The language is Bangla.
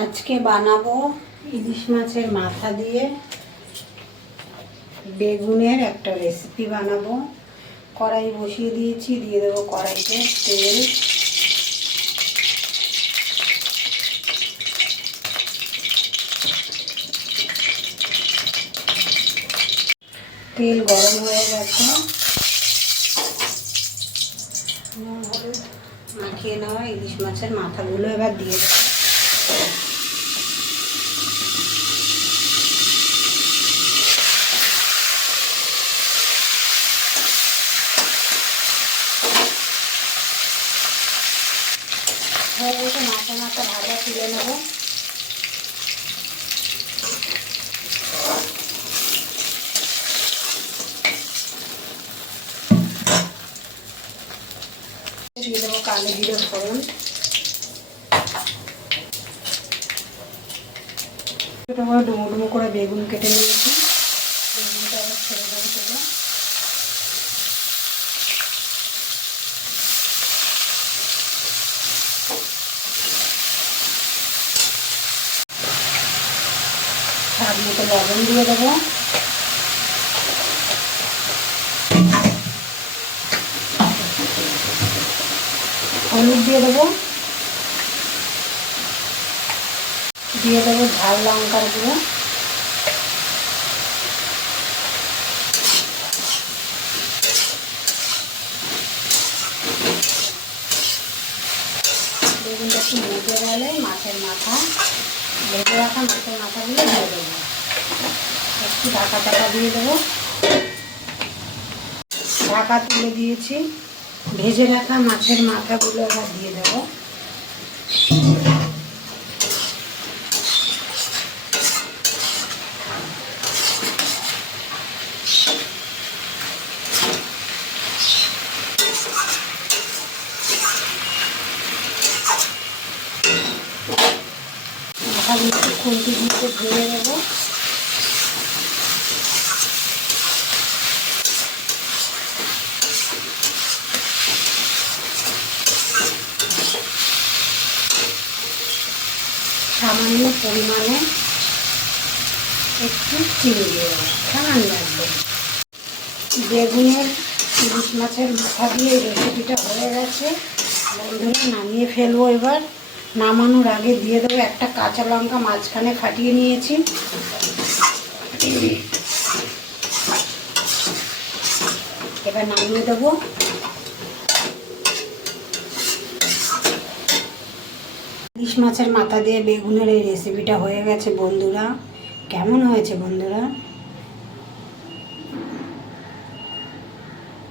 আজকে বানাবো ইলিশ মাছের মাথা দিয়ে বেগুনের একটা রেসিপি বানাবো। কড়াই বসিয়ে দিয়েছি, দিয়ে দেবো কড়াইতে তেল। তেল গরম হয়ে গেছে। মাখিয়ে নেওয়া ইলিশ মাছের মাথাগুলো এবার দিয়ে দেবো। মাথা মাথা ভাজা তুলে নেব। দিয়ে দেবো কালো জিরে ফোড়ন। ছোটো বড় ডুমো ডুমো করে বেগুন কেটে নিয়েছি। বেগুনটা আবার ছেড়ে দেবো সেটা। স্বাদ মতো লবণ দিয়ে দেবো। হলুদ দিয়ে দেবো। দিয়ে দেবো ঝাল লঙ্কার গুঁড়ো। বেগুনটা একটু ভেজে গেলে মাছের মাথা, ভেজে রাখা মাছের মাথাগুলো দিয়ে দেবো। একটু ঢাকা দিয়ে দেবো। ঢাকা তুলে দিয়েছি। ভেজে রাখা মাছের মাথাগুলো এবার দিয়ে দেবো। মাথাগুলো খুন্তি দিয়ে ধুয়ে নেবো। সামান্য পরিমাণে একটু চিনি দিয়ে দেবো, সামান্য একদম। বেগুনের ইলিশ মাছের মাথা দিয়ে রেসিপিটা হয়ে গেছে। বন্ধুরা নামিয়ে ফেলবো। এবার নামানোর আগে দিয়ে দেবো একটা কাঁচা লঙ্কা মাঝখানে ফাটিয়ে নিয়েছি। এবার নামিয়ে দেবো। ইলিশ মাছের মাথা দিয়ে বেগুনের এই রেসিপিটা হয়ে গেছে বন্ধুরা। কেমন হয়েছে বন্ধুরা?